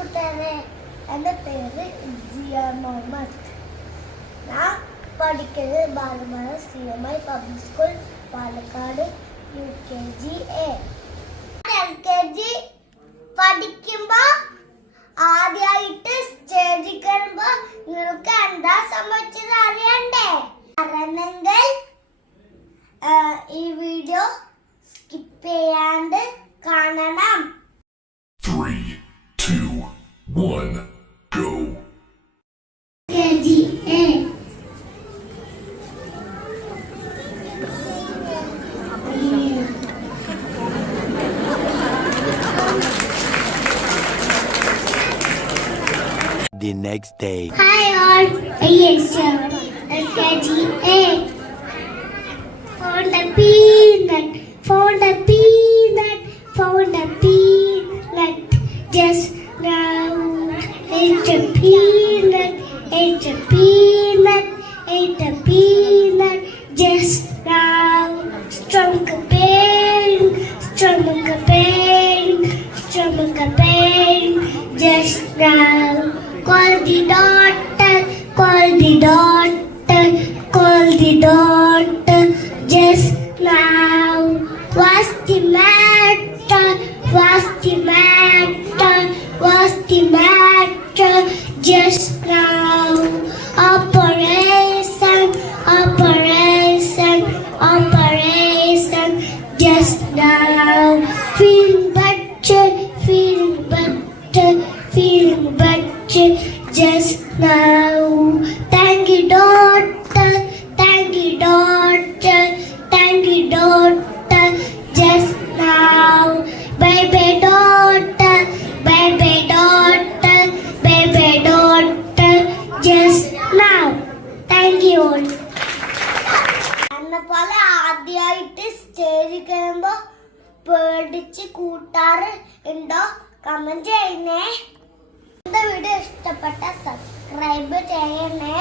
കൂട്ടുകാരെ, എൻ്റെ പേര് ജിയ മുഹമ്മദ്. ഞാൻ പഠിക്കുന്നത് ബാലമഴ CMI public school Palakkad UKG A. LKG പഠിക്കുമ്പോ ആദ്യമായിട്ട് സ്റ്റേജിൽ കയറുമ്പോ നിങ്ങൾക്ക് എന്താ സംഭവിച്ചത് അറിയണ്ടേ? അറിയണമെങ്കിൽ ഈ വീഡിയോ സ്കിപ്പ് ചെയ്യാണ്ട് കാണണം. 3, 2, 1, go. LKG A. The next day. Hi all, yes sir. LKG A. Found a peanut, found a peanut, found a peanut. Just now, it's a peanut, it's a peanut, it's a peanut. Just now, stomach pain, stomach pain, stomach pain. Just now. Call the doctor, call the doctor, call the doctor. Just now. What's the matter? What's the matter? What's the matter? Just now. Operation, operation, operation. Just now. Feeling better, feeling better, feeling better. Just now. Thank you doctor, thank you doctor, thank you doctor. Just now. Baby doctor, baby doctor, baby doctor. Just now. Thank you all. എന്നെപ്പോലെ ആദ്യമായിട്ട് സ്റ്റേജിൽ കയറുമ്പോ പേടിച്ച് കൂട്ടാറ് ഉണ്ടോ? കമന്റ് ചെയ്യുന്നേ. വീഡിയോ ഇഷ്ടപ്പെട്ട സബ്സ്ക്രൈബ് ചെയ്യണേ.